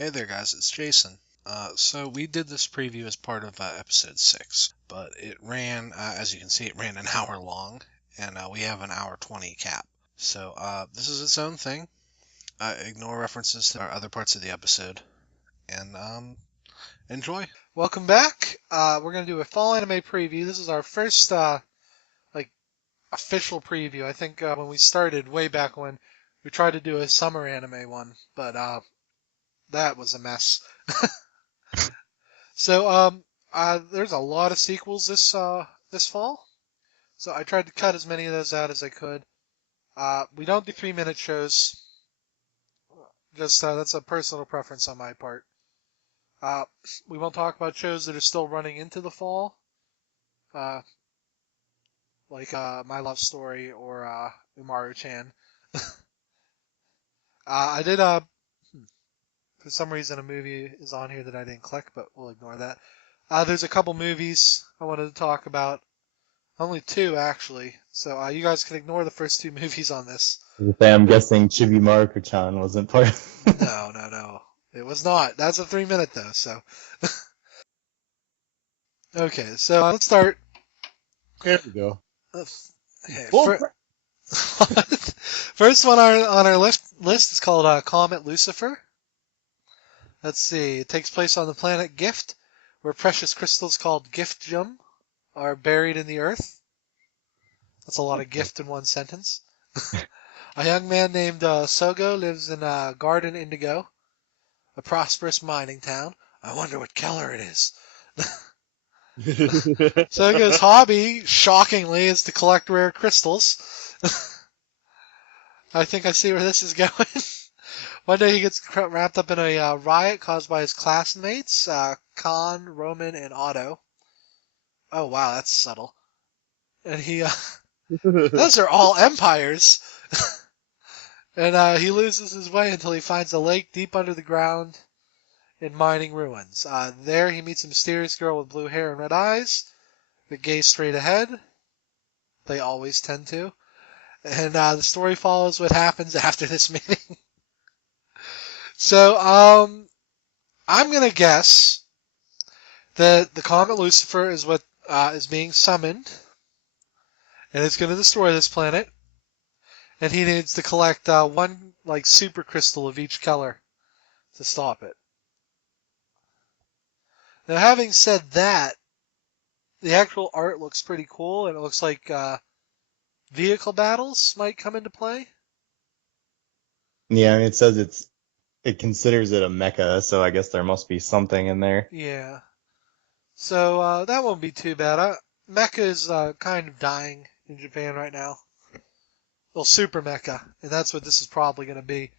Hey there guys, it's Jason. So we did this preview as part of episode 6, but it ran, as you can see, it ran an hour long, and we have an hour 20 cap. So this is its own thing. Ignore references to our other parts of the episode, and enjoy. Welcome back. We're going to do a fall anime preview. This is our first official preview. I think when we started way back when, we tried to do a summer anime one, but that was a mess. So there's a lot of sequels this fall. So I tried to cut as many of those out as I could. We don't do 3-minute shows. Just that's a personal preference on my part. We won't talk about shows that are still running into the fall, like My Love Story or Umaru-chan. I did for some reason a movie is on here that I didn't click, but we'll ignore that. There's a couple movies I wanted to talk about. Only 2 actually, so you guys can ignore the first 2 movies on this. I'm guessing Chibi Maruko-chan wasn't part of No. It was not. That's a 3-minute though, so. Okay, so let's start. There we go. Okay, first one on our list is called Comet Lucifer. Let's see. It takes place on the planet Gift, where precious crystals called Gift Gem are buried in the earth. That's a lot of gift in one sentence. A young man named Sogo lives in Garden Indigo, a prosperous mining town. I wonder what color it is. Sogo's hobby, shockingly, is to collect rare crystals. I think I see where this is going. One day he gets wrapped up in a riot caused by his classmates, Khan, Roman, and Otto. Oh wow, that's subtle. And he, those are all empires. And he loses his way until he finds a lake deep under the ground in mining ruins. There he meets a mysterious girl with blue hair and red eyes that gaze straight ahead. They always tend to. And the story follows what happens after this meeting. So, I'm going to guess that the Comet Lucifer is what is being summoned, and it's going to destroy this planet, and he needs to collect one, super crystal of each color to stop it. Now, having said that, the actual art looks pretty cool, and it looks like vehicle battles might come into play. Yeah, I mean, it says it considers it a mecha, so I guess there must be something in there. Yeah. So that won't be too bad. Mecha is kind of dying in Japan right now. Well, super mecha, and that's what this is probably going to be.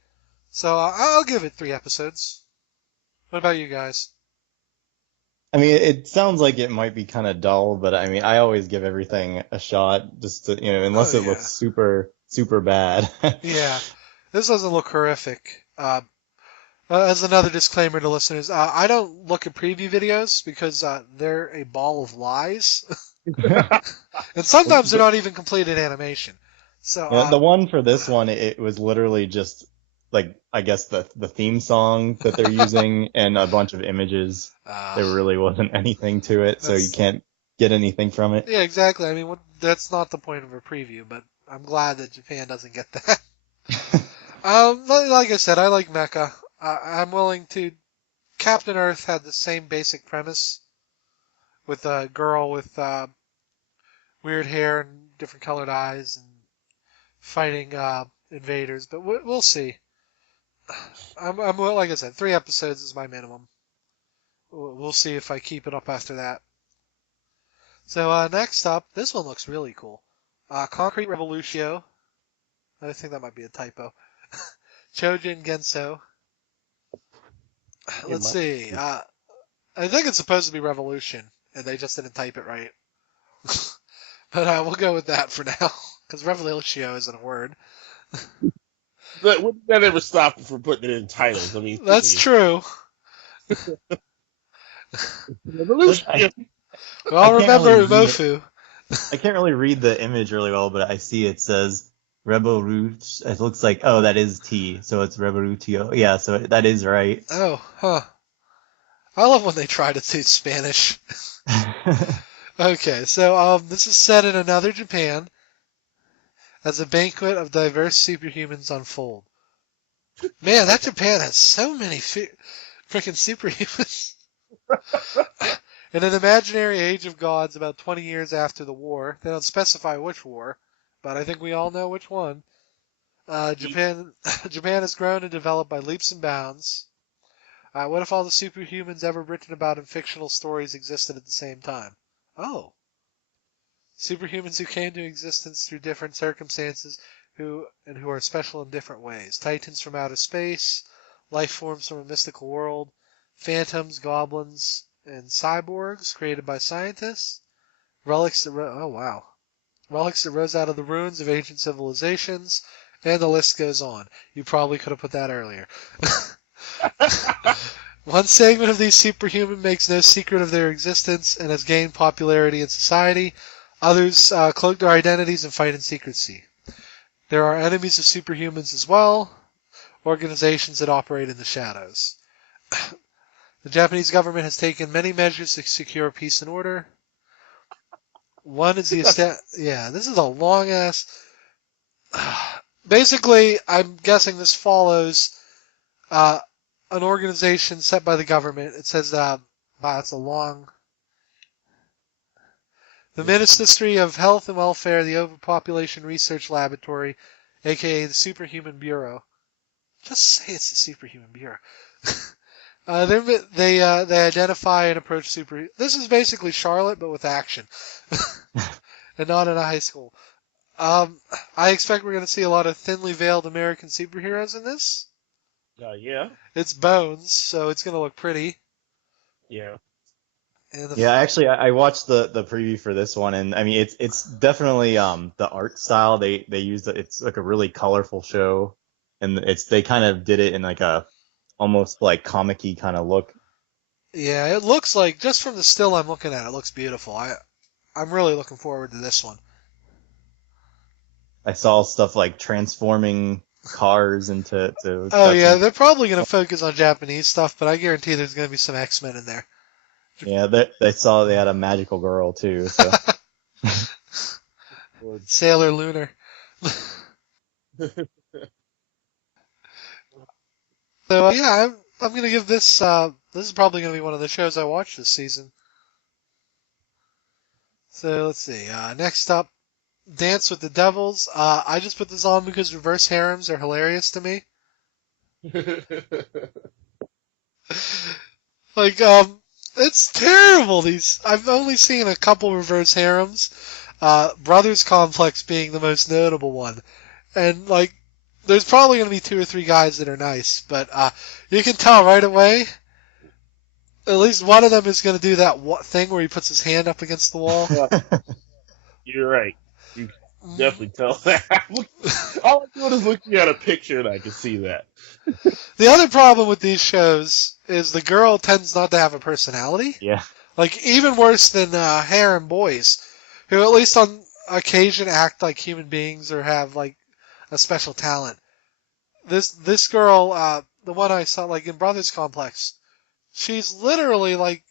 So I'll give it 3 episodes. What about you guys? I mean, it sounds like it might be kind of dull, but I mean, I always give everything a shot, just to, unless it looks super, super bad. Yeah, this doesn't look horrific. As another disclaimer to listeners, I don't look at preview videos because they're a ball of lies. And sometimes they're not even completed animation. So the one for this one, it was literally just I guess the theme song that they're using and a bunch of images. There really wasn't anything to it, so you can't get anything from it. Yeah, exactly. I mean, that's not the point of a preview, but I'm glad that Japan doesn't get that. Like I said, I like mecha. I'm willing to. Captain Earth had the same basic premise with a girl with weird hair and different colored eyes and fighting invaders, but we'll see. I'm like I said, 3 episodes is my minimum. We'll see if I keep it up after that. So next up, this one looks really cool. Concrete Revolutio. I think that might be a typo. Chojin Genso. Let's see. I think it's supposed to be Revolution, and they just didn't type it right. But we'll go with that for now, because Revolutio isn't a word. But wouldn't that ever stop you from putting it in titles? I mean, that's true. Revolution. Well, remember Umofu. I can't really read the image really well, but I see it says Reborut. It looks like, oh, that is T, so it's Reborutio. Yeah, so that is right. Oh, huh. I love when they try to do Spanish. Okay, so this is set in another Japan as a banquet of diverse superhumans unfold. Man, that Japan has so many freaking superhumans. In an imaginary age of gods about 20 years after the war, they don't specify which war, but I think we all know which one. Japan has grown and developed by leaps and bounds. What if all the superhumans ever written about in fictional stories existed at the same time? Oh. Superhumans who came to existence through different circumstances who are special in different ways. Titans from outer space, life forms from a mystical world, phantoms, goblins, and cyborgs created by scientists. Relics that relics that rose out of the ruins of ancient civilizations, and the list goes on. You probably could have put that earlier. One segment of these superhuman makes no secret of their existence and has gained popularity in society. Others cloak their identities and fight in secrecy. There are enemies of superhumans as well, organizations that operate in the shadows. The Japanese government has taken many measures to secure peace and order. One is this is a long ass. Basically, I'm guessing this follows an organization set by the government. It says, wow, it's a long. The Ministry of Health and Welfare, the Overpopulation Research Laboratory, aka the Superhuman Bureau. Just say it's the Superhuman Bureau. They identify and approach super. This is basically Charlotte, but with action, and not in a high school. I expect we're going to see a lot of thinly veiled American superheroes in this. Yeah. It's Bones, so it's going to look pretty. Yeah. Yeah, actually, I watched the preview for this one, and I mean, it's definitely the art style they used. It's like a really colorful show, and they kind of did it in like a almost like comic-y kind of look. Yeah, it looks like, just from the still I'm looking at, it looks beautiful. I'm really looking forward to this one. I saw stuff like transforming cars into. Oh yeah, they're probably going to focus on Japanese stuff, but I guarantee there's going to be some X-Men in there. Yeah, they saw they had a magical girl too. So. Sailor Lunar. So yeah, I'm going to give this. This is probably going to be one of the shows I watch this season. So let's see. Next up, Dance with the Devils. I just put this on because reverse harems are hilarious to me. Like, it's terrible. I've only seen a couple reverse harems. Brothers Complex being the most notable one, and like, there's probably going to be 2 or 3 guys that are nice, but you can tell right away. At least one of them is going to do that thing where he puts his hand up against the wall. You're right. You can definitely tell that. All I'm doing is looking at a picture and I can see that. The other problem with these shows is the girl tends not to have a personality. Yeah. Like, even worse than harem boys, who at least on occasion act like human beings or have like a special talent. This girl, the one I saw like in Brothers Complex, she's literally like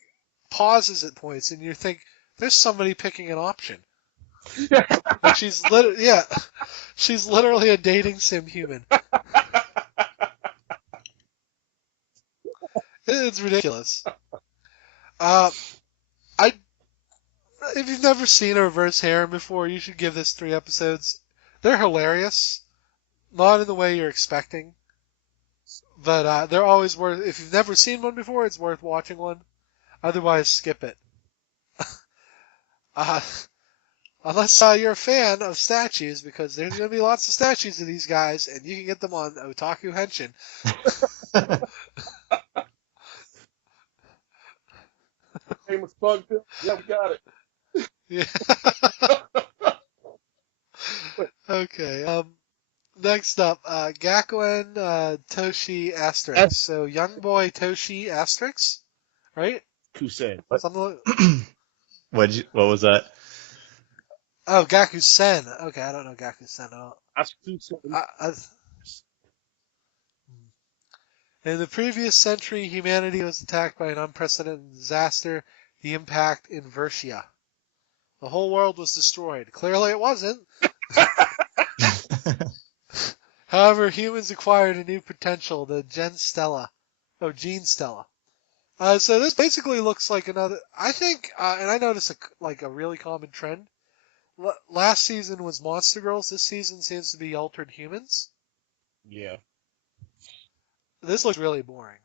pauses at points, and you think there's somebody picking an option. Like she's literally a dating sim human. It's ridiculous. If you've never seen a reverse harem before, you should give this 3 episodes. They're hilarious, not in the way you're expecting, but they're always worth. If you've never seen one before, it's worth watching one. Otherwise, skip it. Unless you're a fan of statues, because there's going to be lots of statues of these guys, and you can get them on Otaku Henshin. Famous bug bill? Yeah, we got it. Yeah. Okay. Next up, Gakuen Toshi Asterix. So, young boy Toshi Asterix, right? Kusen. Something like... What was that? Oh, Gaku-sen. Okay, I don't know Gaku-sen at all. In the previous century, humanity was attacked by an unprecedented disaster, the impact in Vertia. The whole world was destroyed. Clearly it wasn't. However, humans acquired a new potential, the Gene Stella. So this basically looks like another. I think, and I noticed a really common trend. Last season was Monster Girls. This season seems to be Altered Humans. Yeah. This looks really boring.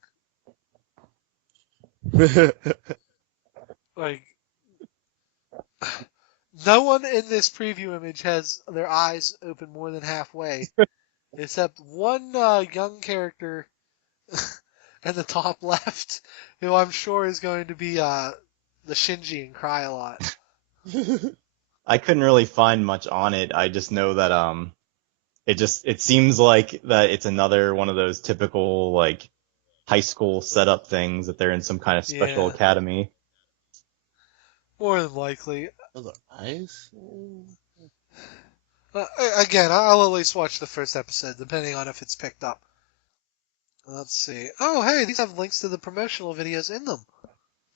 Like, no one in this preview image has their eyes open more than halfway, except one young character in the top left, who I'm sure is going to be the Shinji and cry a lot. I couldn't really find much on it. I just know that it seems like that it's another one of those typical like high school setup things that they're in some kind of special academy. More than likely. Those are eyes? Again, I'll at least watch the first episode, depending on if it's picked up. Let's see. Oh, hey, these have links to the promotional videos in them.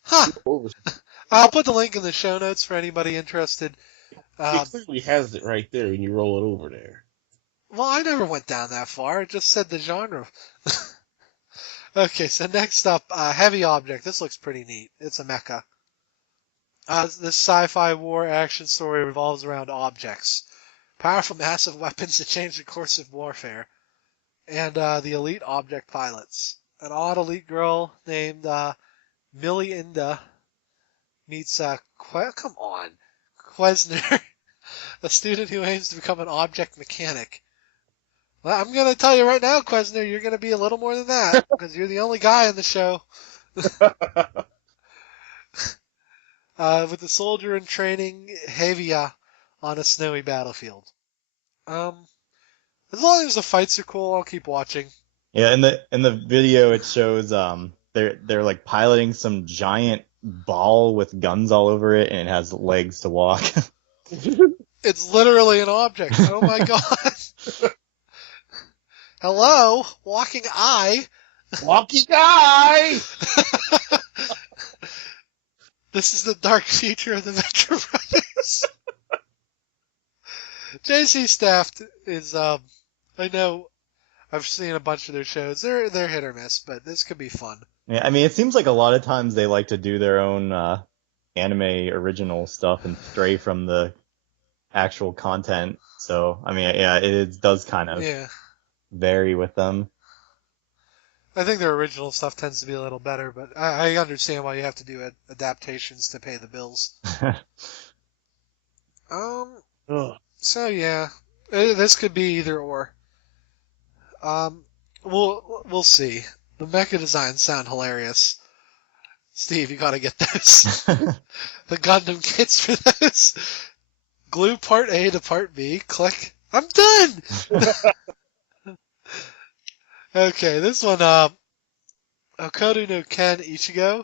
Huh! I'll put the link in the show notes for anybody interested. It clearly has it right there when you roll it over there. Well, I never went down that far. It just said the genre. Okay, so next up, Heavy Object. This looks pretty neat. It's a mecha. This sci-fi war action story revolves around objects. Powerful massive weapons that change the course of warfare. And the elite object pilots. An odd elite girl named Millie Inda meets Quesner, a student who aims to become an object mechanic. Well, I'm going to tell you right now, Quesner, you're going to be a little more than that, because you're the only guy in the show. With the soldier in training, Hevia, on a snowy battlefield. As long as the fights are cool, I'll keep watching. Yeah, in the video it shows they're like piloting some giant ball with guns all over it, and it has legs to walk. It's literally an object. Oh my god. Hello, walking eye. Walking eye! This is the dark future of the Venture Brothers. JC Staff is, I know I've seen a bunch of their shows. They're hit or miss, but this could be fun. Yeah, I mean, it seems like a lot of times they like to do their own anime original stuff and stray from the actual content. So, I mean, yeah, it does kind of vary with them. I think their original stuff tends to be a little better, but I understand why you have to do adaptations to pay the bills. So yeah, this could be either or. We'll see. The mecha designs sound hilarious. Steve, you gotta get those. The Gundam kits for those. Glue part A to part B. Click. I'm done! Okay, this one, Okoru no Ken Ichigo.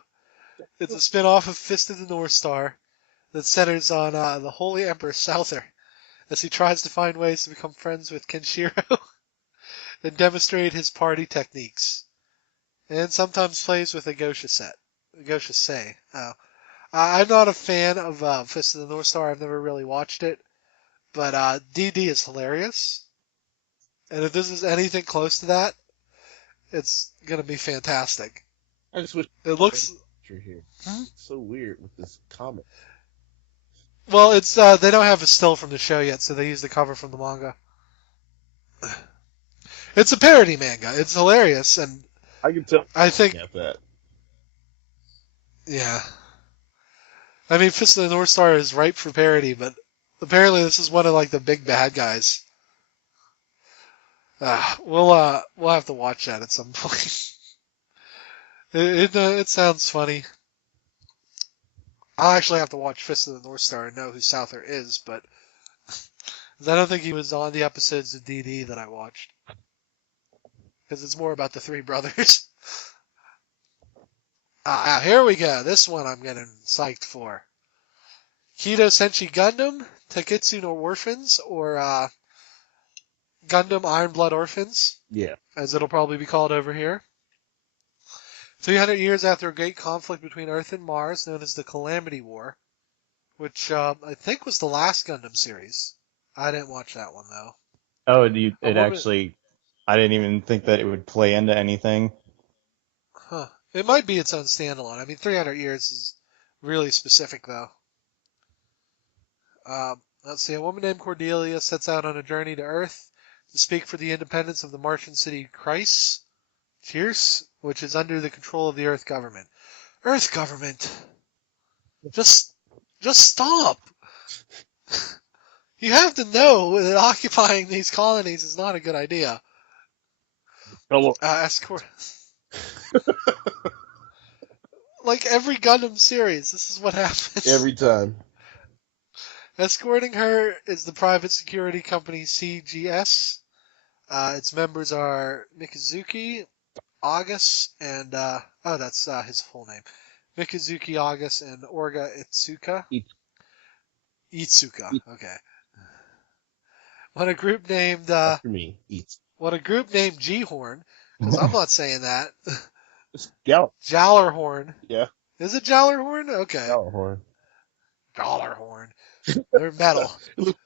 It's a spin-off of Fist of the North Star that centers on the Holy Emperor Souther as he tries to find ways to become friends with Kenshiro and demonstrate his party techniques. And sometimes plays with a Gosha-sei. I'm not a fan of Fist of the North Star. I've never really watched it. But DD is hilarious. And if this is anything close to that, it's going to be fantastic. I just wish it looks here. It's so weird with this comic. Well, it's they don't have a still from the show yet, so they use the cover from the manga. It's a parody manga. It's hilarious, and I can tell. I think that. Yeah. I mean, Fist of the North Star is ripe for parody, but apparently this is one of like the big bad guys. We'll have to watch that at some point. It sounds funny. I'll actually have to watch Fist of the North Star and know who Souther is, but I don't think he was on the episodes of DD that I watched. Because it's more about the three brothers. Here we go. This one I'm getting psyched for. Kido Senshi Gundam, Taketsu no Orphans, or Gundam Iron Blood Orphans, Yeah. as it'll probably be called over here. 300 years after a great conflict between Earth and Mars, known as the Calamity War, which I think was the last Gundam series. I didn't watch that one, though. Oh, A it woman- actually, I didn't even think that it would play into anything. Huh. It might be its own standalone. I mean, 300 years is really specific, though. Let's see. A woman named Cordelia sets out on a journey to Earth to speak for the independence of the Martian city Chryse, which is under the control of the Earth government. Earth government! Just stop! You have to know that occupying these colonies is not a good idea. Hello. Like every Gundam series, this is what happens. Every time. Escorting her is the private security company CGS. Its members are Mikazuki, August, and that's his full name. Mikazuki August and Orga Itsuka. Itsuka. Okay. What a group named After me. Eats. What a group named G-Horn, because I'm not saying that. Scout. Jallarhorn. Yeah. Is it Jallarhorn? Okay. Gjallarhorn. Jallarhorn. They're metal.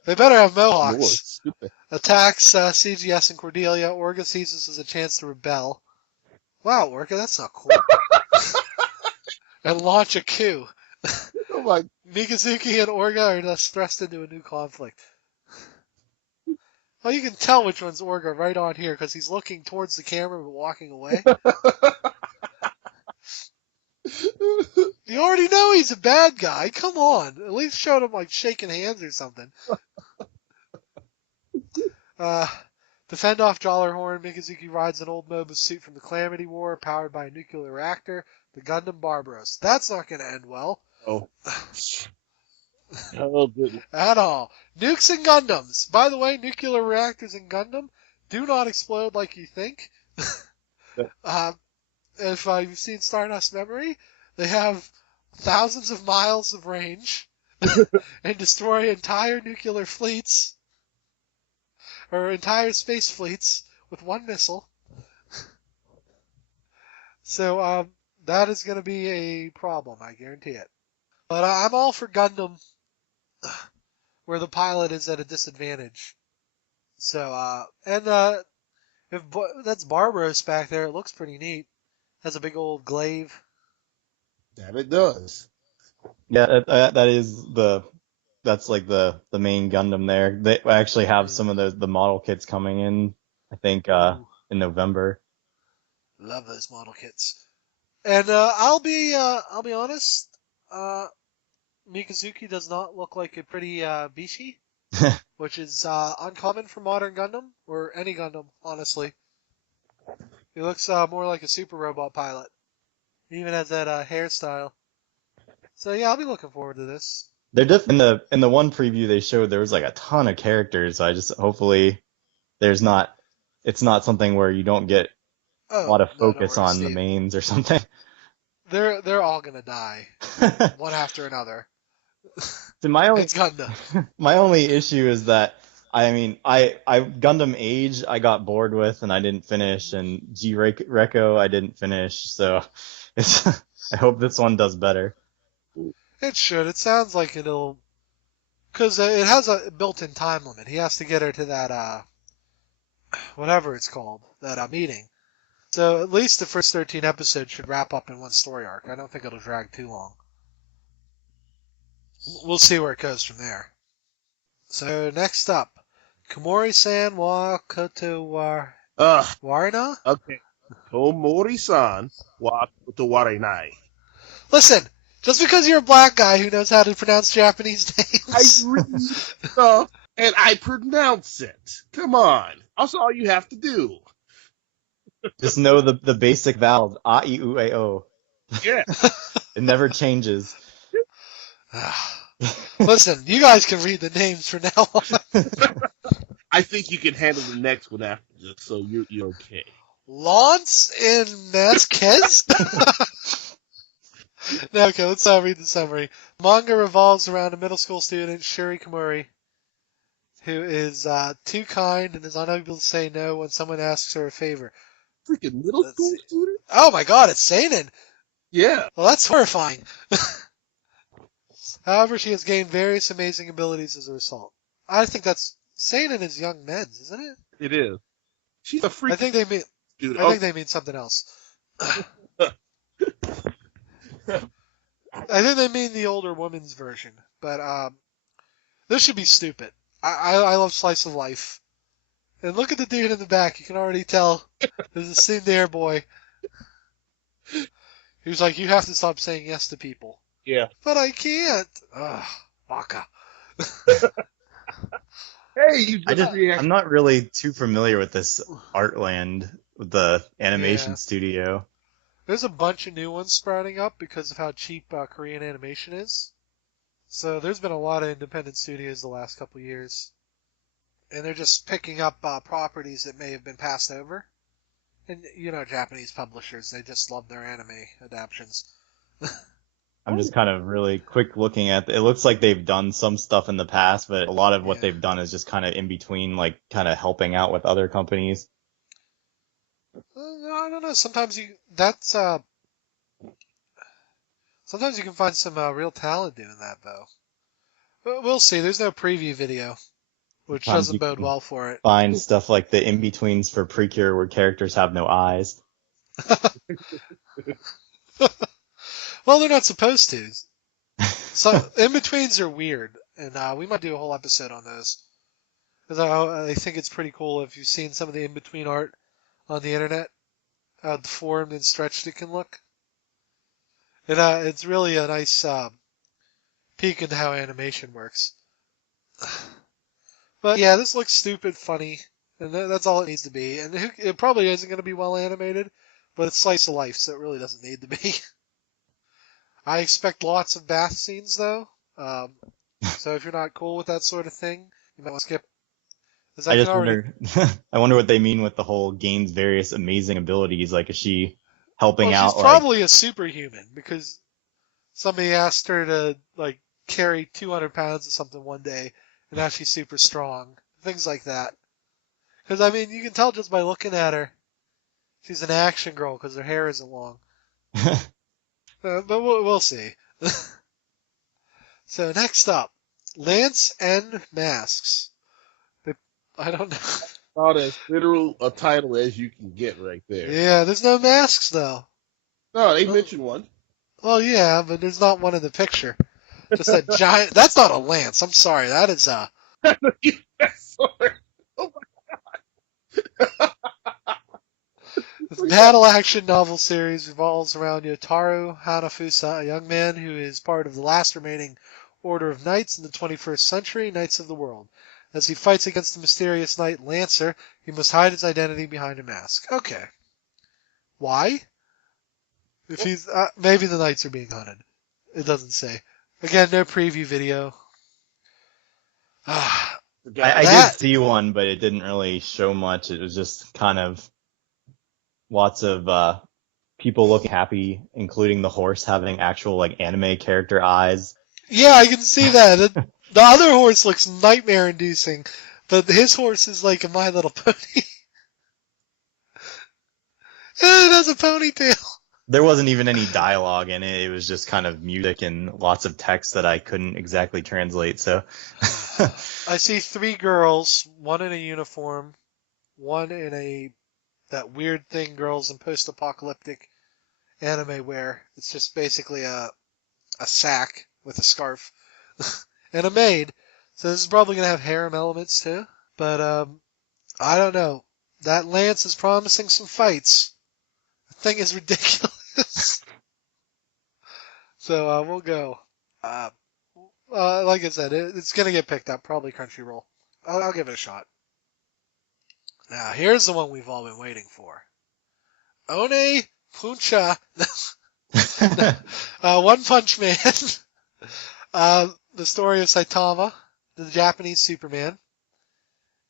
They better have mohawks. Lord, stupid. Attacks CGS and Cordelia. Orga sees this as a chance to rebel. Wow, Orga, that's not cool. And launch a coup. Oh my. Mikazuki and Orga are thus thrust into a new conflict. Well, you can tell which one's Orga right on here because he's looking towards the camera but walking away. You already know he's a bad guy. Come on. At least show him like shaking hands or something. To fend off Jallarhorn, Mikazuki rides an old MOBA suit from the Calamity War powered by a nuclear reactor, the Gundam Barbaros. That's not going to end well. Oh. Oh, goodness. At all. Nukes and Gundams. By the way, nuclear reactors in Gundam do not explode like you think. If you've seen Stardust Memory, they have thousands of miles of range and destroy entire nuclear fleets or entire space fleets with one missile. So that is going to be a problem, I guarantee it. But I'm all for Gundam where the pilot is at a disadvantage. So, if that's Barbaros back there, it looks pretty neat. Has a big old glaive. That it does. Yeah, that's like the main Gundam there. They actually have some of the model kits coming in, I think, in November. Love those model kits. And I'll be honest, Mikazuki does not look like a pretty Bishi, which is uncommon for modern Gundam, or any Gundam, honestly. He looks more like a super robot pilot. He even has that hairstyle. So yeah, I'll be looking forward to this. They're in the one preview they showed, there was like a ton of characters. So I just hopefully it's not something where you don't get a lot of focus on the mains or something. They're all gonna die, one after another. So It's Gundam. my only issue is that I Gundam Age I got bored with and I didn't finish, and G Reco I didn't finish, so I hope this one does better. It should. It sounds like it'll, because it has a built-in time limit. He has to get her to that whatever it's called, that meeting. So at least the first 13 episodes should wrap up in one story arc. I don't think it'll drag too long. We'll see where it goes from there. So next up, Komori-san wa koto warina? Okay. Komori-san wa kotowarenai. Listen, just because you're a black guy who knows how to pronounce Japanese names. I read stuff and I pronounce it. Come on. That's all you have to do. Just know the basic vowels, a, I, U, A, O. Yeah. It never changes. Listen, you guys can read the names from now on. I think you can handle the next one after this, so you're okay. Lance and Vasquez? No, okay, let's read the summary. Manga revolves around a middle school student, Shuri Komori, who is too kind and is unable to say no when someone asks her a favor. Freaking middle Let's school see. student? Oh my god, it's seinen! Yeah. Well, that's horrifying. However, she has gained various amazing abilities as a result. I think that's seinen is young men's, isn't it? It is. She's a I freaking think they mean student. I think they mean something else. I think they mean the older woman's version, but this should be stupid. I love slice of life, and look at the dude in the back. You can already tell there's a scene there, boy. He was like, "You have to stop saying yes to people." Yeah. But I can't. Ugh, baka. Hey, you just react. I'm not really too familiar with this Artland, with the animation Yeah. studio. There's a bunch of new ones sprouting up because of how cheap Korean animation is. So there's been a lot of independent studios the last couple of years. And they're just picking up properties that may have been passed over. And, you know, Japanese publishers, they just love their anime adaptions. I'm just kind of really quick looking at it. Looks like they've done some stuff in the past, but a lot of what Yeah. they've done is just kind of in between, like kind of helping out with other companies. I don't know. Sometimes you can find some real talent doing that, though. But we'll see. There's no preview video, which Sometimes doesn't you bode can well for it. find stuff like the in-betweens for Precure where characters have no eyes. Well, they're not supposed to. So in-betweens are weird, and we might do a whole episode on those. Because I think it's pretty cool if you've seen some of the in-between art on the internet, how deformed and stretched it can look. And it's really a nice peek into how animation works. But yeah, this looks stupid funny, and that's all it needs to be. And it probably isn't going to be well animated, but it's slice of life, so it really doesn't need to be. I expect lots of bath scenes, though. So if you're not cool with that sort of thing, you might want to skip. I just wonder, I wonder what they mean with the whole gains various amazing abilities. Like, is she helping out? She's probably a superhuman because somebody asked her to like carry 200 pounds of something one day, and now she's super strong. Things like that. Because I mean, you can tell just by looking at her, she's an action girl because her hair isn't long. But we'll see. So next up, Lance and Masks. I don't know. About as literal a title as you can get right there. Yeah, there's no masks though. No, they mentioned one. Well, yeah, but there's not one in the picture. Just a giant. That's not a lance. I'm sorry. That is a. Oh my This battle action novel series revolves around Yotaro Hanafusa, a young man who is part of the last remaining Order of Knights in the 21st century, Knights of the World. As he fights against the mysterious knight Lancer, he must hide his identity behind a mask. Okay. Why? If he's maybe the knights are being hunted. It doesn't say. Again, no preview video. I did see one, but it didn't really show much. It was just kind of lots of people looking happy, including the horse having actual like anime character eyes. Yeah, I can see that. The other horse looks nightmare-inducing, but his horse is like a My Little Pony. It has a ponytail. There wasn't even any dialogue in it. It was just kind of music and lots of text that I couldn't exactly translate. So I see 3 girls, one in a uniform, one in that weird thing girls in post-apocalyptic anime wear. It's just basically a sack with a scarf and a maid. So this is probably going to have harem elements too. But I don't know. That lance is promising some fights. The thing is ridiculous. So we'll go. Like I said, it's going to get picked up. Probably Crunchyroll. I'll give it a shot. Now, here's the one we've all been waiting for. One Punch Man. The story of Saitama, the Japanese Superman.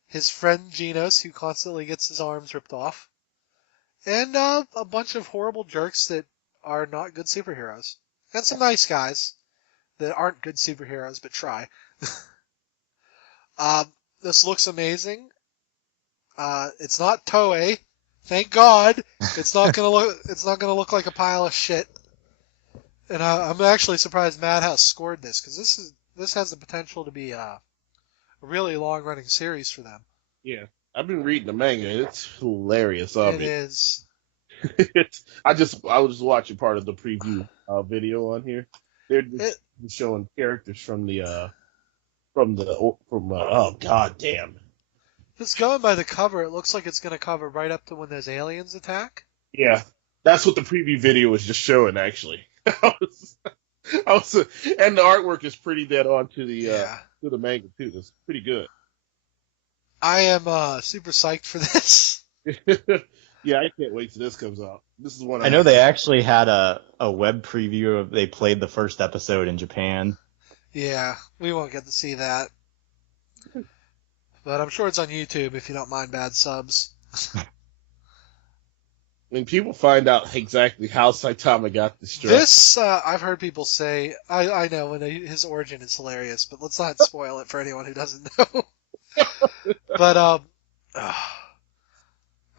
His friend Genos, who constantly gets his arms ripped off. And a bunch of horrible jerks that are not good superheroes. And some nice guys that aren't good superheroes, but try. This looks amazing. It's not Toei. Thank God. It's not gonna look like a pile of shit. And I'm actually surprised Madhouse scored this, because this has the potential to be a really long-running series for them. Yeah, I've been reading the manga. It's hilarious. It is. I was just watching part of the preview video on here. They're just showing characters from oh god damn. Just going by the cover, it looks like it's going to cover right up to when those aliens attack. Yeah, that's what the preview video was just showing. Actually, and the artwork is pretty dead on to the manga too. It's pretty good. I am super psyched for this. Yeah, I can't wait till this comes out. This is one I know they actually had a web preview of they played the first episode in Japan. Yeah, we won't get to see that. But I'm sure it's on YouTube if you don't mind bad subs. When people find out exactly how Saitama got destroyed. This, I've heard people say, I know his origin is hilarious, but let's not spoil it for anyone who doesn't know. But,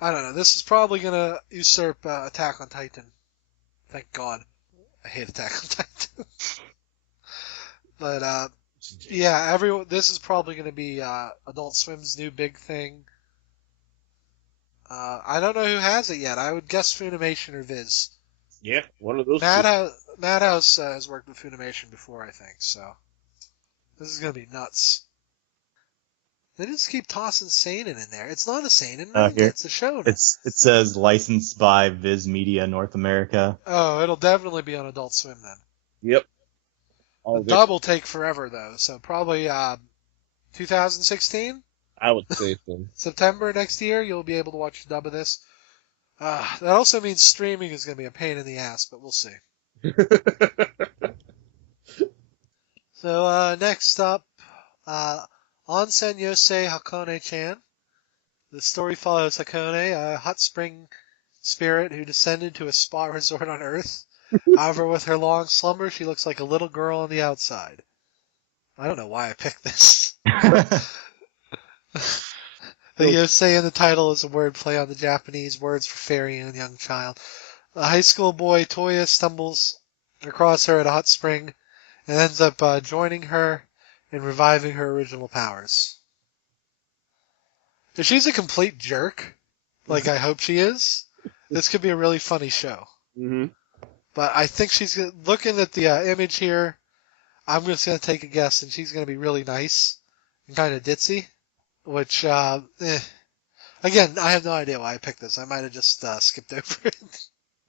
I don't know. This is probably going to usurp Attack on Titan. Thank God. I hate Attack on Titan. But, yeah, this is probably going to be Adult Swim's new big thing. I don't know who has it yet. I would guess Funimation or Viz. Yeah, one of those. Madhouse has worked with Funimation before, I think, so this is going to be nuts. They just keep tossing seinen in there. It's not a seinen, it's a shonen. It says licensed by Viz Media North America. Oh, it'll definitely be on Adult Swim then. Yep. The dub will take forever though, so probably 2016. I would say so. September next year, you'll be able to watch the dub of this. That also means streaming is going to be a pain in the ass, but we'll see. So next up, Onsen Yosei Hakone-chan. The story follows Hakone, a hot spring spirit who descended to a spa resort on Earth. However, with her long slumber, she looks like a little girl on the outside. I don't know why I picked this. The Yosei in the title is a word play on the Japanese words for fairy and young child. The high school boy Toya stumbles across her at a hot spring and ends up joining her and reviving her original powers. If she's a complete jerk, like I hope she is, this could be a really funny show. Mm-hmm. But I think she's looking at the image here. I'm just going to take a guess, and she's going to be really nice and kind of ditzy. Which, again, I have no idea why I picked this. I might have just skipped over it.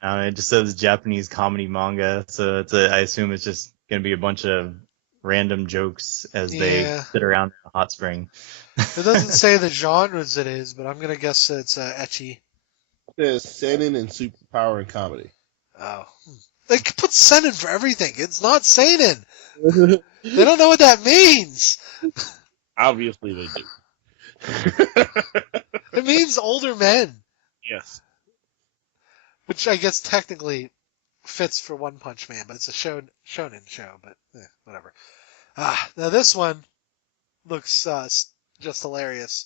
It just says Japanese comedy manga, so I assume it's just going to be a bunch of random jokes as they sit around in a hot spring. It doesn't say the genres it is, but I'm going to guess it's ecchi. It says seinen and superpower and comedy. Oh. They could put seinen for everything. It's not seinen. They don't know what that means. Obviously they do. It means older men. Yes. Which I guess technically fits for One Punch Man, but it's a shonen show, but whatever. Now this one looks just hilarious.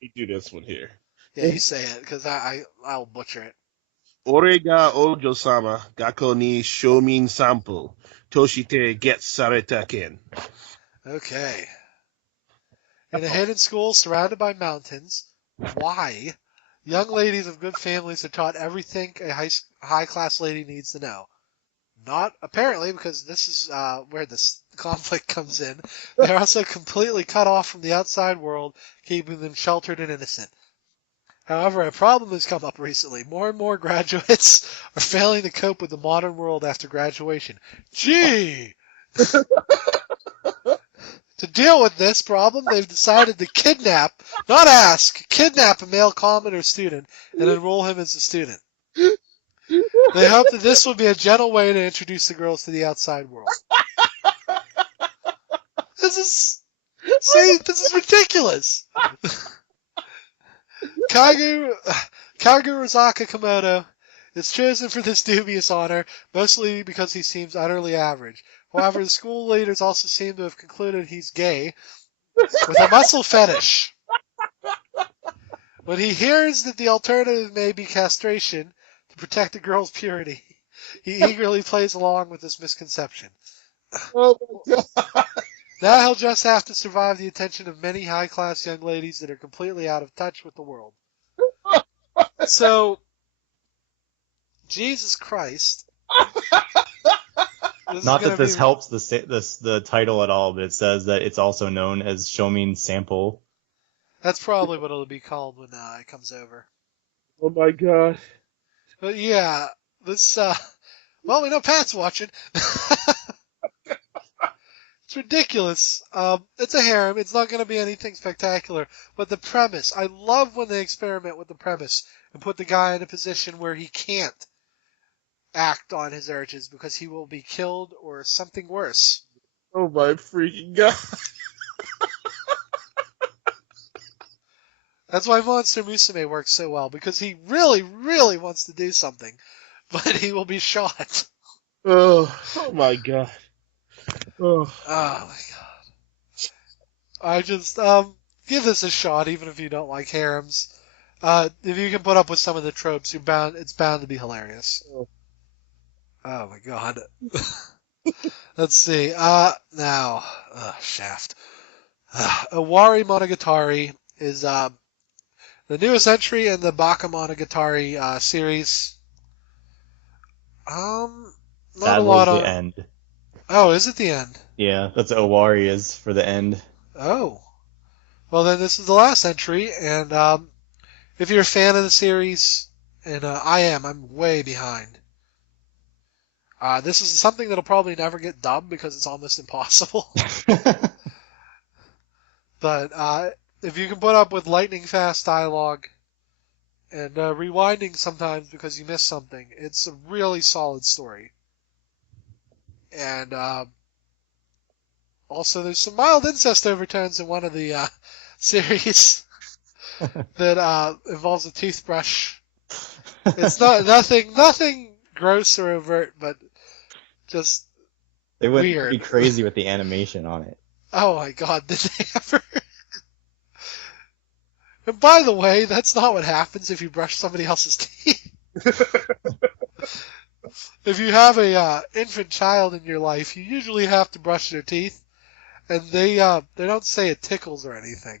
You do this one here. Yeah, you say it, because I'll butcher it. Ore ga Ojo-sama gakko ni shoumin sample toshite get sareta ken. Okay. In a hidden school surrounded by mountains, why young ladies of good families are taught everything a high-class lady needs to know. Not apparently, because this is where this conflict comes in. They're also completely cut off from the outside world, keeping them sheltered and innocent. However, a problem has come up recently. More and more graduates are failing to cope with the modern world after graduation. Gee! To deal with this problem, they've decided to kidnap a male common student and enroll him as a student. They hope that this will be a gentle way to introduce the girls to the outside world. This is ridiculous. Kagu Razaka Komodo is chosen for this dubious honor, mostly because he seems utterly average. However, the school leaders also seem to have concluded he's gay, with a muscle fetish. When he hears that the alternative may be castration to protect a girl's purity, he eagerly plays along with this misconception. Oh my god. Now he'll just have to survive the attention of many high-class young ladies that are completely out of touch with the world. So, Jesus Christ. Not that this helps the title at all, but it says that it's also known as Shomin Sample. That's probably what it'll be called when it comes over. Oh my god. But yeah, this, well, we know Pat's watching. It's ridiculous. It's a harem. It's not going to be anything spectacular. But the premise, I love when they experiment with the premise and put the guy in a position where he can't act on his urges because he will be killed or something worse. Oh my freaking god. That's why Monster Musume works so well, because he really, really wants to do something, but he will be shot. Oh my god. Oh my god. I just, give this a shot, even if you don't like harems. If you can put up with some of the tropes, it's bound to be hilarious. Oh my god. Let's see. Now, Shaft. Owari Monogatari is, the newest entry in the Bakemonogatari series. Not Sadly, a lot of the end. Oh, is it the end? Yeah, that's what Owari is for the end. Oh. Well, then this is the last entry, and if you're a fan of the series, and I'm way behind. This is something that'll probably never get dubbed because it's almost impossible. But if you can put up with lightning fast dialogue and rewinding sometimes because you miss something, it's a really solid story. And also there's some mild incest overtones in one of the series that involves a toothbrush. It's nothing gross or overt, but just they went weird. Pretty crazy with the animation on it. Oh my god, did they ever? And by the way, that's not what happens if you brush somebody else's teeth. If you have a infant child in your life, you usually have to brush their teeth, and they don't say it tickles or anything.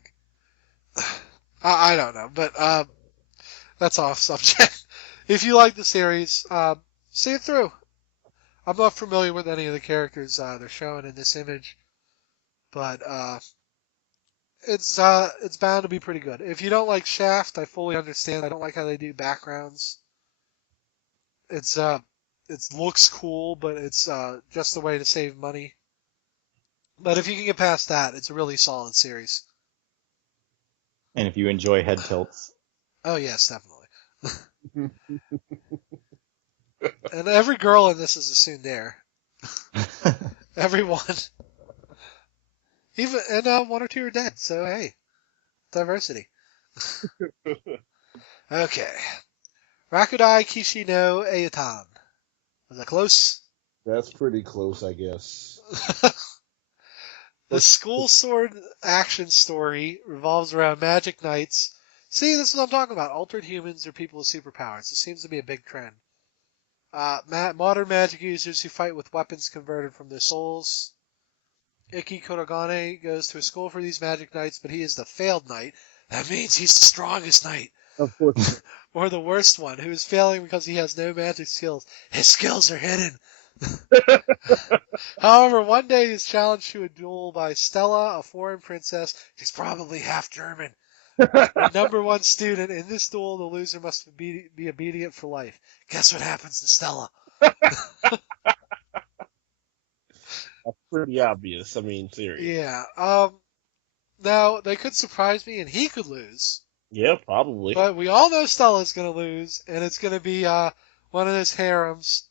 I don't know, but that's off subject. If you like the series, see it through. I'm not familiar with any of the characters they're showing in this image, but it's bound to be pretty good. If you don't like Shaft, I fully understand. I don't like how they do backgrounds. It looks cool, but it's just a way to save money. But if you can get past that, it's a really solid series. And if you enjoy head tilts. Oh yes, definitely. And every girl in this is a tsundere. Everyone. And one or two are dead, so hey. Diversity. Okay. Rakudai Kishi no Eiyutan. Was that close? That's pretty close, I guess. The school sword action story revolves around magic knights. See, this is what I'm talking about. Altered humans or people with superpowers. This seems to be a big trend. Modern magic users who fight with weapons converted from their souls. Ikki Kodogane goes to a school for these magic knights, but he is the failed knight. That means he's the strongest knight. Of course. Or the worst one, who is failing because he has no magic skills. His skills are hidden. However, one day he is challenged to a duel by Stella, a foreign princess. She's probably half German. The number one student. In this duel, the loser must be obedient for life. Guess what happens to Stella? That's pretty obvious. I mean, serious. Yeah. Now, they could surprise me and he could lose. Yeah, probably. But we all know Stella's going to lose, and it's going to be one of those harems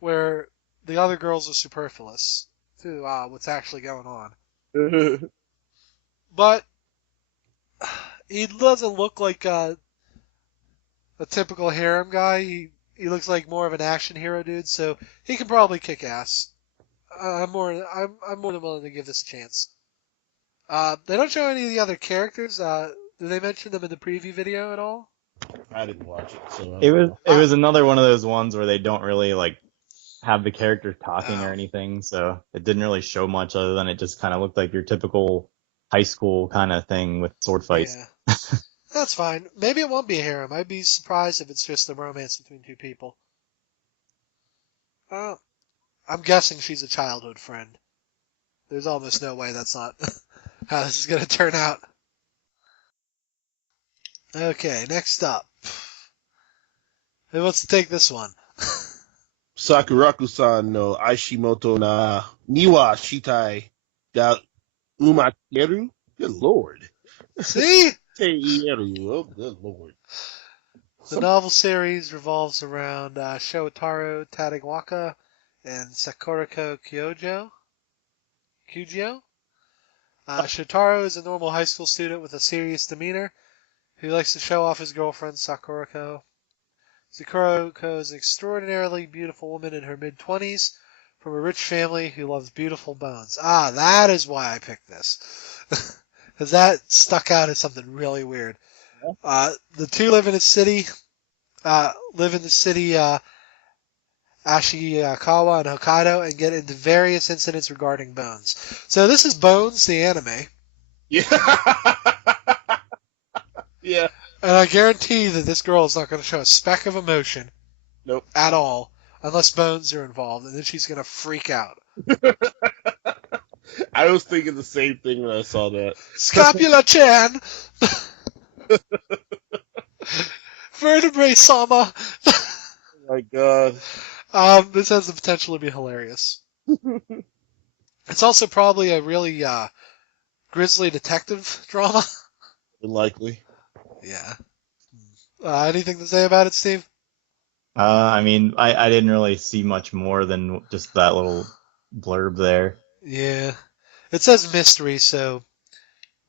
where the other girls are superfluous to what's actually going on. But he doesn't look like a typical harem guy. he looks like more of an action hero dude, so he can probably kick ass. I'm more than willing to give this a chance. They don't show any of the other characters. Did they mention them in the preview video at all? I didn't watch it, so It was another one of those ones where they don't really like have the characters talking or anything, so it didn't really show much other than it just kind of looked like your typical high school kind of thing with sword fights. Yeah. That's fine. Maybe it won't be a harem. I'd be surprised if it's just a romance between two people. I'm guessing she's a childhood friend. There's almost no way that's not how this is going to turn out. Okay, next up. Who wants to take this one? Sakuraku-san no Aishimoto na Niwa Shitai da Umateru? Good lord. See? Oh, good lord. The novel series revolves around Shotaro Tadawaka and Sakurako Kyojo. Shotaro is a normal high school student with a serious demeanor who likes to show off his girlfriend Sakurako. Sakurako is an extraordinarily beautiful woman in her mid-20s from a rich family who loves beautiful bones. Ah, that is why I picked this. Because that stuck out as something really weird. The two live in the city Ashikawa and Hokkaido and get into various incidents regarding bones. So this is Bones, the anime. Yeah. Yeah. And I guarantee that this girl is not going to show a speck of emotion. Nope. At all. Unless bones are involved. And then she's going to freak out. I was thinking the same thing when I saw that. Scapula-chan! Vertebrae sama! Oh my god. This has the potential to be hilarious. It's also probably a really grisly detective drama. Likely. Yeah. Anything to say about it, Steve? I mean, I didn't really see much more than just that little blurb there. Yeah. It says mystery, so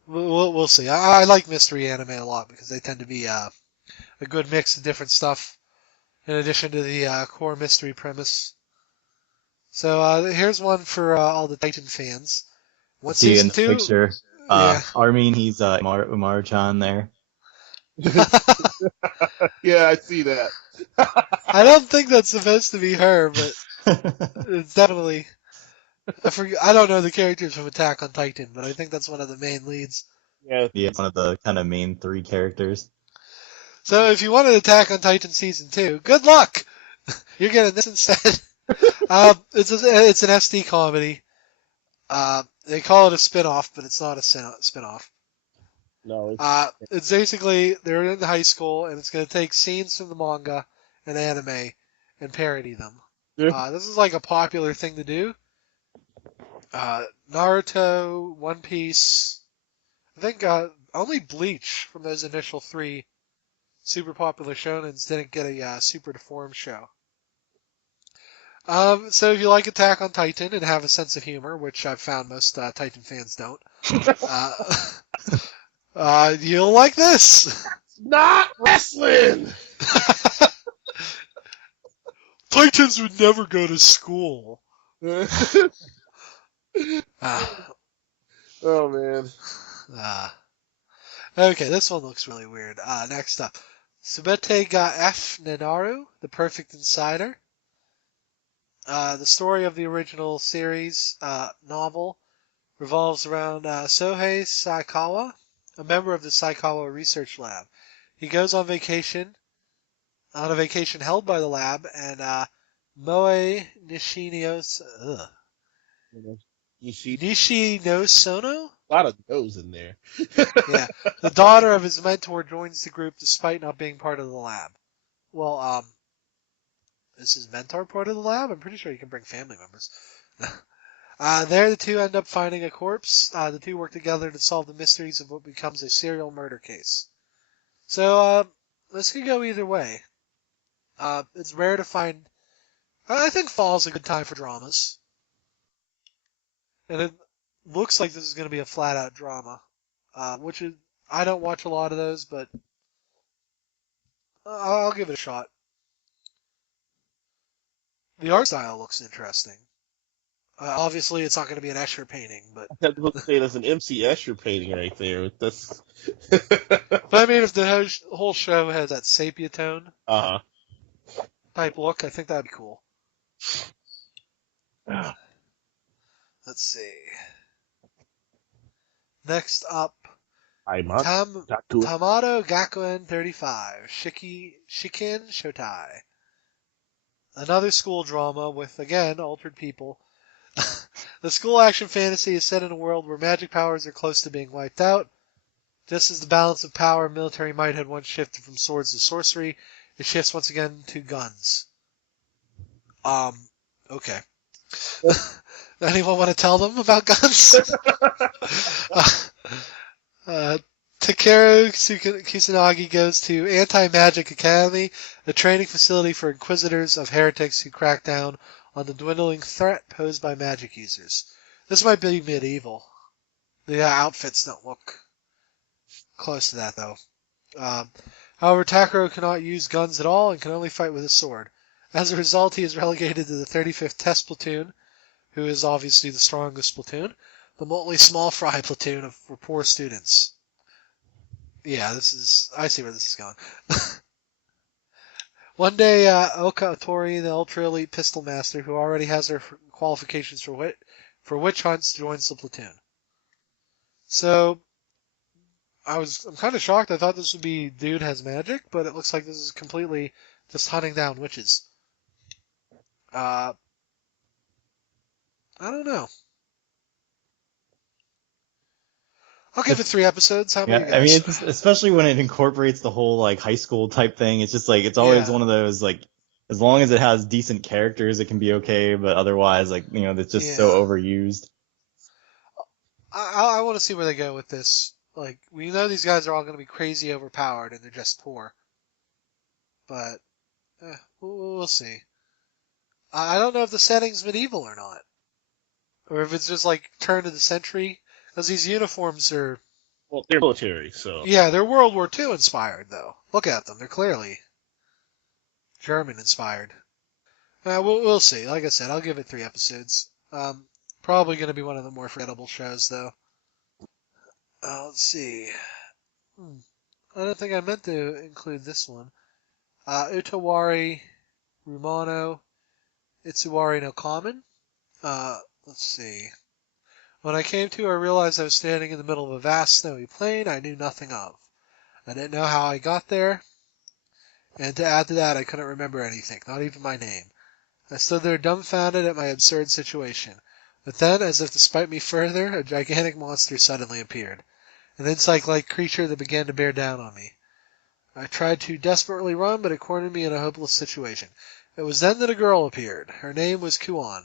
we'll see. I like mystery anime a lot because they tend to be a good mix of different stuff in addition to the core mystery premise. So here's one for all the Titan fans. What's See in season the 2? picture, Yeah. Armin, he's Umar-chan there. Yeah, I see that. I don't think that's supposed to be her, but it's definitely. I don't know the characters from Attack on Titan, but I think that's one of the main leads. Yeah. Yeah, one of the kind of main 3 characters. So if you wanted Attack on Titan season 2, good luck. You're getting this instead. It's an SD comedy. They call it a spin-off, but it's not a spin-off. No. It's basically they're in high school, and it's going to take scenes from the manga and anime and parody them. This is like a popular thing to do. Naruto, One Piece, I think only Bleach from those initial 3 super popular shonens didn't get a super deformed show. So if you like Attack on Titan and have a sense of humor, which I've found most Titan fans don't, you'll like this. Not wrestling. Titans would never go to school. Oh man. Okay, this one looks really weird. Next up, Subete ga F Nenaru, The Perfect Insider. The story of the original series novel revolves around Sohei Saikawa, a member of the Saikawa Research Lab. He goes on a vacation held by the lab, and Moe Nishinosono? A lot of no's in there. Yeah, the daughter of his mentor joins the group despite not being part of the lab. Well, is his mentor part of the lab? I'm pretty sure you can bring family members. There, the two end up finding a corpse. The two work together to solve the mysteries of what becomes a serial murder case. So, this could go either way. It's rare to find. I think fall's a good time for dramas. And it looks like this is going to be a flat-out drama. Which is, I don't watch a lot of those, but I'll give it a shot. The art style looks interesting. Obviously, it's not going to be an Escher painting, but I was going to say that's an MC Escher painting right there. That's. but I mean, if the whole show has that sepia tone Uh-huh. type look, I think that'd be cool. Uh, Let's see. Next up, I'm on Otaku. Tamato Gakuen 35, Shikin Shotai. Another school drama with, again, altered people. The school action fantasy is set in a world where magic powers are close to being wiped out. Just as the balance of power and military might had once shifted from swords to sorcery, it shifts once again to guns. Okay. Anyone want to tell them about guns? Takeru Kusanagi goes to Anti-Magic Academy, a training facility for inquisitors of heretics who crack down on the dwindling threat posed by magic users. This might be medieval. The outfits don't look close to that, though. However, Takaro cannot use guns at all and can only fight with a sword. As a result, he is relegated to the 35th Test Platoon, who is obviously the strongest platoon, the Motley Small Fry platoon for poor students. Yeah, I see where this is going. One day, Oka Otori, the ultra-elite pistol master, who already has her qualifications for witch hunts, joins the platoon. So, I'm kind of shocked. I thought this would be dude has magic, but it looks like this is completely just hunting down witches. I don't know. I'll give it 3 episodes. How about you guys? I mean, it's especially when it incorporates the whole like high school type thing. It's just like it's always one of those like, as long as it has decent characters, it can be okay. But otherwise, like it's just so overused. I want to see where they go with this. Like, we know these guys are all going to be crazy overpowered, and they're just poor. But we'll see. I don't know if the setting's medieval or not, or if it's just like turn of the century. Because these uniforms are... Well, they're military, so... Yeah, they're World War II inspired, though. Look at them. They're clearly German inspired. We'll see. Like I said, I'll give it 3 episodes. Probably going to be one of the more forgettable shows, though. Let's see. I don't think I meant to include this one. Utawari Rumano Itsuwari no Kamen. Let's see. When I came to, I realized I was standing in the middle of a vast snowy plain I knew nothing of. I didn't know how I got there, and to add to that, I couldn't remember anything, not even my name. I stood there dumbfounded at my absurd situation. But then, as if to spite me further, a gigantic monster suddenly appeared, an insect-like creature that began to bear down on me. I tried to desperately run, but it cornered me in a hopeless situation. It was then that a girl appeared. Her name was Kuon.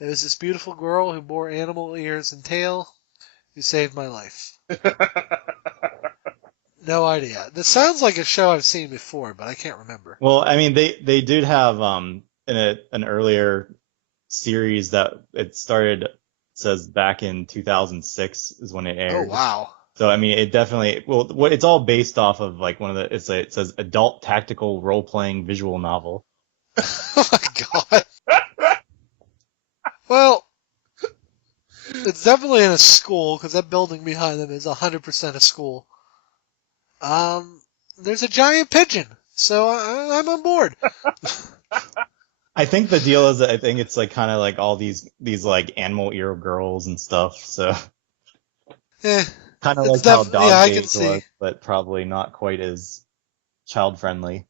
It was this beautiful girl who bore animal ears and tail who saved my life. No idea. This sounds like a show I've seen before, but I can't remember. Well, I mean, they did have in an earlier series that it started, says back in 2006 is when it aired. Oh wow. So I mean, it definitely, well, it's all based off of like one of the, it says adult tactical role playing visual novel. Oh my god. Well, it's definitely in a school, because that building behind them is 100% a school. There's a giant pigeon, so I'm on board. I think the deal is that I think it's like kind of like all these like animal ear girls and stuff, so. Kind of like how Dog Days was, but probably not quite as child friendly.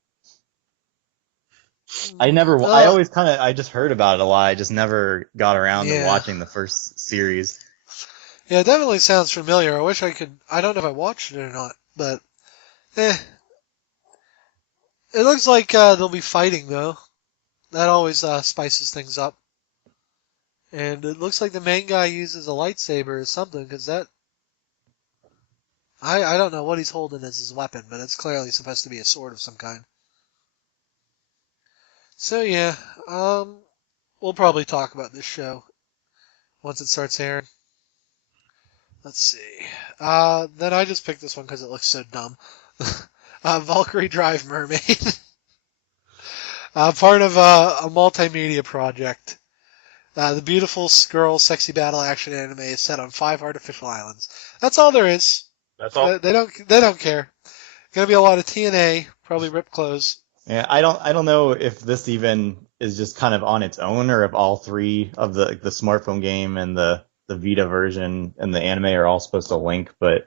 I just heard about it a lot. I just never got around to watching the first series. Yeah, it definitely sounds familiar. I wish I could. I don't know if I watched it or not, but it looks like they'll be fighting though. That always spices things up. And it looks like the main guy uses a lightsaber or something, because that. I don't know what he's holding as his weapon, but it's clearly supposed to be a sword of some kind. So yeah, we'll probably talk about this show once it starts airing. Let's see. Then I just picked this one because it looks so dumb. Valkyrie Drive Mermaid. Part of a multimedia project. The beautiful girl sexy battle action anime is set on 5 artificial islands. That's all there is. That's all. They don't care. Gonna be a lot of TNA, probably rip clothes. Yeah, I don't know if this even is just kind of on its own, or if all three of the smartphone game and the Vita version and the anime are all supposed to link. But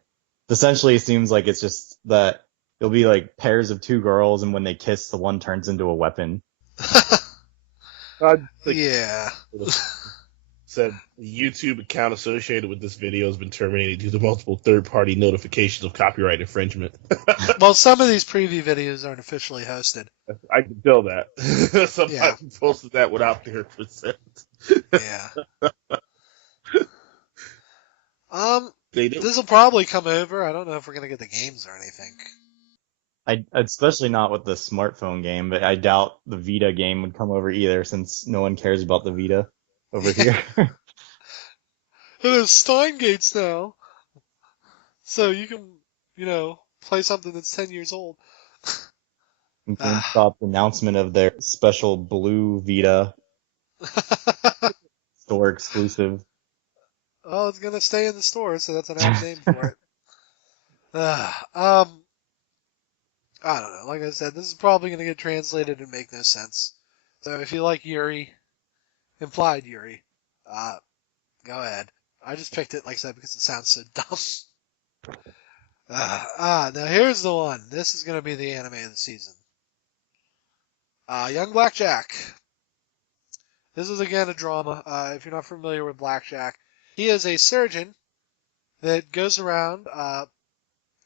essentially, it seems like it's just that it'll be like pairs of two girls, and when they kiss, the one turns into a weapon. Yeah. Said the YouTube account associated with this video has been terminated due to multiple third-party notifications of copyright infringement. Well, some of these preview videos aren't officially hosted. I can tell that. Somebody Yeah. posted that without their consent. Yeah. They do. This will probably come over. I don't know if we're gonna get the games or anything. Especially not with the smartphone game, but I doubt the Vita game would come over either, since no one cares about the Vita over here. It has Steingates now, so you can, play something that's 10 years old. GameStop's announcement of their special blue Vita store exclusive. Oh, it's gonna stay in the store, so that's an apt name for it. I don't know. Like I said, this is probably gonna get translated and make no sense. So if you like Yuri, implied Yuri, go ahead. I just picked it, like I said, because it sounds so dumb. Now here's the one. This is gonna be the anime of the season. Young Blackjack. This is again a drama. If you're not familiar with Blackjack, he is a surgeon that goes around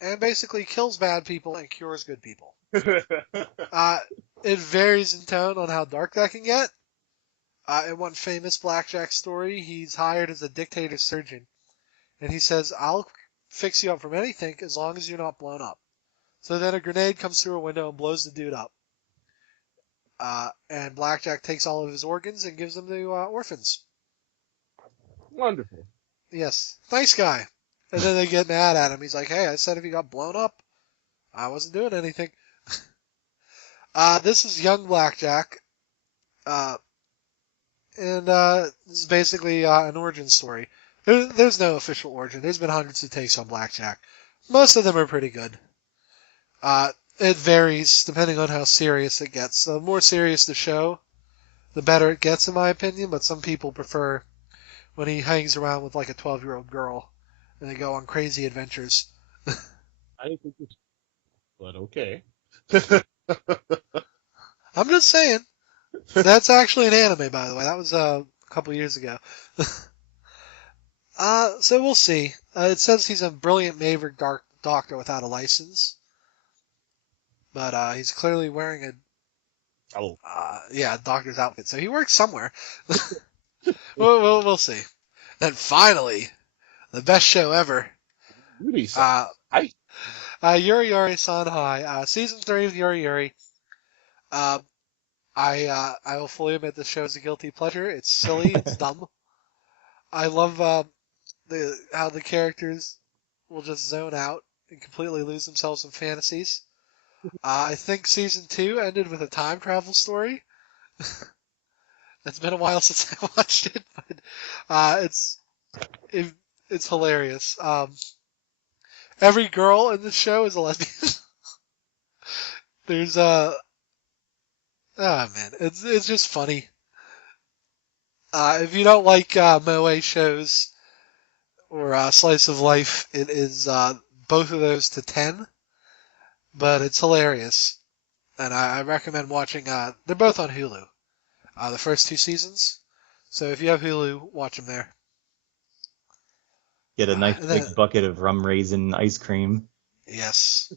and basically kills bad people and cures good people. It varies in tone on how dark that can get. In one famous Blackjack story, he's hired as a dictator surgeon, and he says, "I'll fix you up from anything as long as you're not blown up." So then a grenade comes through a window and blows the dude up. And Blackjack takes all of his organs and gives them to orphans. Wonderful. Yes, nice guy. And then they get mad at him. He's like, "Hey, I said if you got blown up, I wasn't doing anything." This is Young Blackjack. And this is basically an origin story. There's no official origin. There's been hundreds of takes on Blackjack. Most of them are pretty good. It varies depending on how serious it gets. The more serious the show, the better it gets, in my opinion. But some people prefer when he hangs around with like a 12-year-old girl and they go on crazy adventures. I didn't think this, but okay. I'm just saying. That's actually an anime, by the way. That was a couple years ago. So we'll see. It says he's a brilliant maverick doctor without a license. But he's clearly wearing a doctor's outfit. So he works somewhere. We'll see. Then finally, the best show ever. Yuri Yuri Sanhai. Season 3 of Yuri. I will fully admit this show is a guilty pleasure. It's silly. It's dumb. I love how the characters will just zone out and completely lose themselves in fantasies. I think season 2 ended with a time travel story. It's been a while since I watched it, but it's hilarious. Every girl in this show is a lesbian. There's oh man, it's just funny. If you don't like moe shows or slice of life, it is both of those to 10. But it's hilarious, and I recommend watching. They're both on Hulu, the first 2 seasons. So if you have Hulu, watch them there. Get a nice big bucket of rum raisin ice cream. Yes.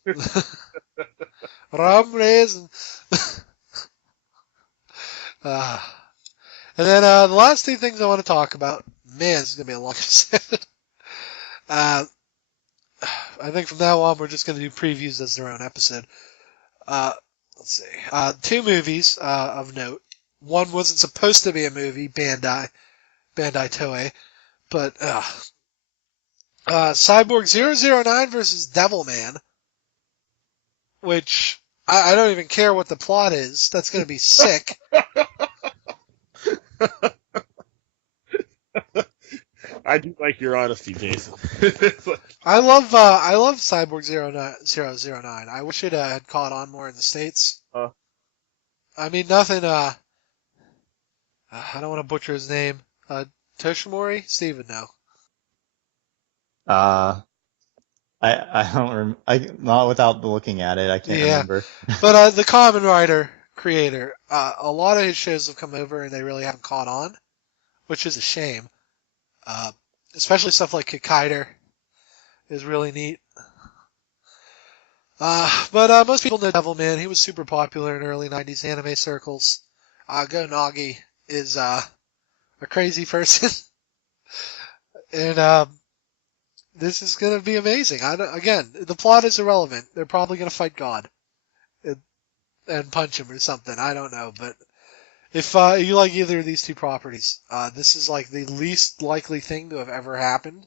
Rum raisin. And then the last 2 things I want to talk about. Man, this is gonna be a long episode. I think from now on we're just gonna do previews as their own episode. Let's see. 2 movies of note. One wasn't supposed to be a movie, Bandai Toei, but Cyborg 009 versus Devilman, which I don't even care what the plot is. That's going to be sick. I do like your honesty, Jason. I love Cyborg 009. I wish it had caught on more in the States. I mean, nothing. I don't want to butcher his name. Toshimori? Steven, no. I don't not without looking at it. I can't remember. But the Kamen Rider creator, a lot of his shows have come over and they really haven't caught on, which is a shame. Especially stuff like Kikaider is really neat. But most people know Devilman. He was super popular in early 90s anime circles. Go Nagi is a crazy person. And this is going to be amazing. Again, the plot is irrelevant. They're probably going to fight God and punch him or something. I don't know. But if you like either of these two properties, this is like the least likely thing to have ever happened.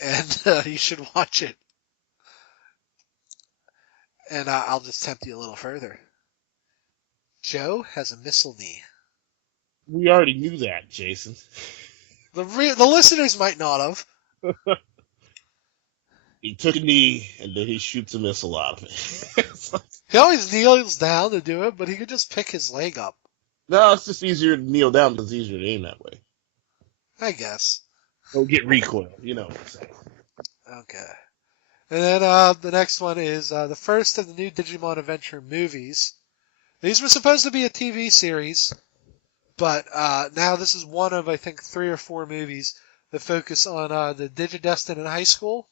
And you should watch it. And I'll just tempt you a little further. Joe has a missile knee. We already knew that, Jason. The listeners might not have. He took a knee, and then he shoots a missile out of it. He always kneels down to do it, but he could just pick his leg up. No, it's just easier to kneel down because it's easier to aim that way. I guess. Don't get recoil, you know what I'm saying. Okay. And then the next one is the first of the new Digimon Adventure movies. These were supposed to be a TV series, but now this is one of, I think, 3 or 4 movies that focus on the Digidestin in high school.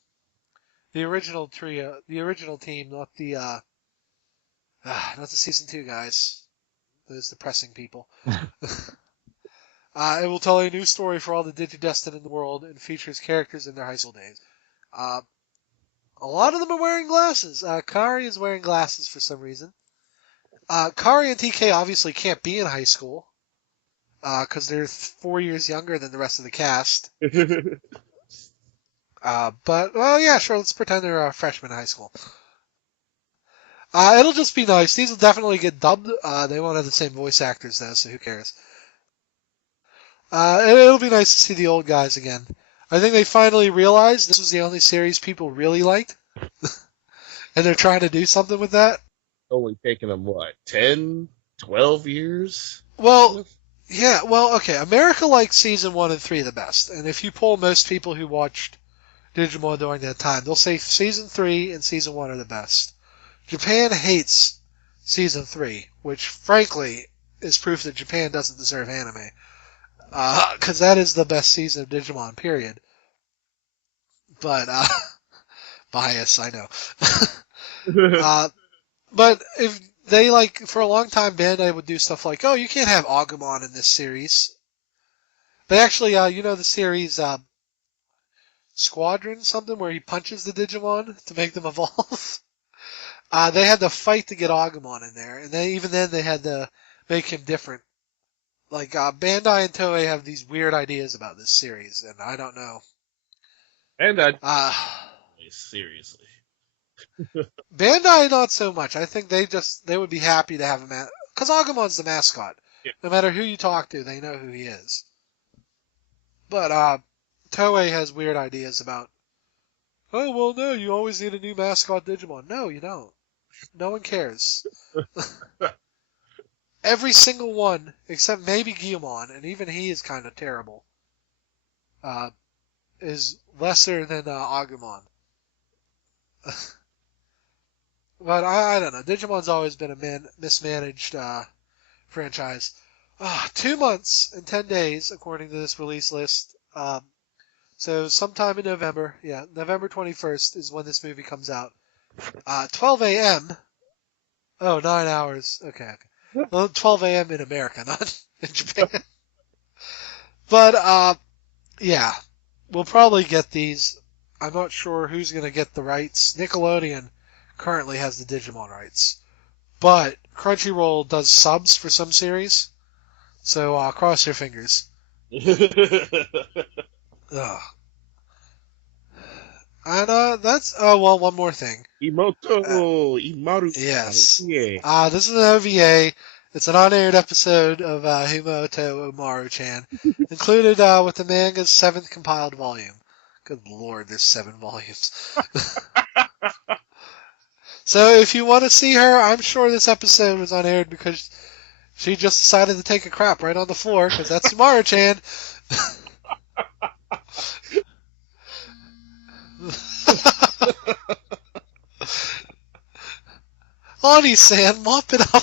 The original trio, the original team, not the season 2 guys. Those depressing people. It will tell a new story for all the Digidestin in the world and features characters in their high school days. A lot of them are wearing glasses. Kari is wearing glasses for some reason. Kari and TK obviously can't be in high school because they're 4 years younger than the rest of the cast. But, well, yeah, sure, let's pretend they're freshmen in high school. It'll just be nice. These will definitely get dubbed. They won't have the same voice actors, though, so who cares? It'll be nice to see the old guys again. I think they finally realized this was the only series people really liked. And they're trying to do something with that. Only taking them, 10, 12 years? Well, yeah, okay. America likes season 1 and 3 the best. And if you poll most people who watched Digimon during that time, they'll say season 3 and season 1 are the best. Japan hates season 3, which, frankly, is proof that Japan doesn't deserve anime. Because that is the best season of Digimon, period. But, bias, I know. But if they, for a long time, Bandai would do stuff like, oh, you can't have Agumon in this series. They actually, the series, Squadron something, where he punches the Digimon to make them evolve? They had to fight to get Agumon in there, and even then they had to make him different. Bandai and Toei have these weird ideas about this series, and I don't know. Bandai, seriously. Bandai, not so much. I think they would be happy to have him because Agumon's the mascot. Yeah. No matter who you talk to, they know who he is. But Toei has weird ideas about, oh, well, no, you always need a new mascot Digimon. No, you don't. No one cares. Every single one, except maybe Guilmon, and even he is kind of terrible, is lesser than Agumon. But I don't know. Digimon's always been a mismanaged franchise. 2 months and 10 days, according to this release list. So sometime in November, November 21st is when this movie comes out. 12 a.m. Oh, 9 hours. Okay. Well, 12 a.m. in America, not in Japan. But, yeah. We'll probably get these. I'm not sure who's going to get the rights. Nickelodeon currently has the Digimon rights. But Crunchyroll does subs for some series. So, cross your fingers. Ugh. And that's one more thing. Imaru. Yes. Yeah. This is an OVA. It's an unaired episode of Himato Umaru-chan, included with the manga's 7th compiled volume. Good lord, there's 7 volumes. So if you want to see her, I'm sure this episode was unaired because she just decided to take a crap right on the floor, because that's Umaru-chan. Ani-san, mop it up.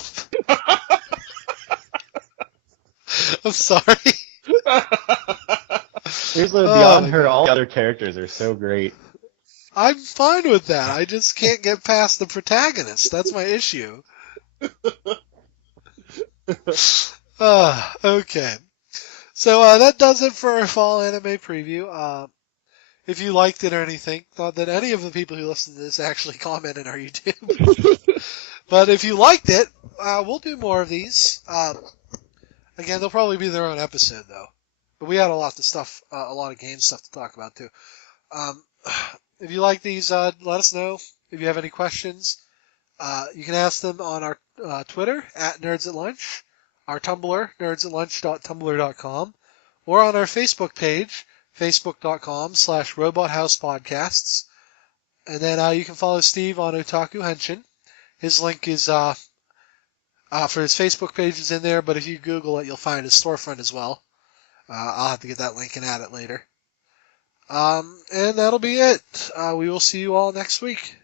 I'm sorry. Seriously, beyond her, all the other characters are so great. I'm fine with that. I just can't get past the protagonist. That's my issue. Okay. So that does it for our fall anime preview. If you liked it or anything, thought that any of the people who listened to this actually commented on our YouTube. But if you liked it, we'll do more of these. Again, they'll probably be their own episode though. But we had a lot of game stuff to talk about too. If you like these, let us know. If you have any questions, you can ask them on our Twitter @NerdsAtLunch, our Tumblr nerdsatLunch.tumblr.com, or on our Facebook page facebook.com/robothousepodcasts. And then you can follow Steve on Otaku Henshin. His link is for his Facebook page is in there, but if you Google it, you'll find his storefront as well. I'll have to get that link and add it later. And that'll be it. We will see you all next week.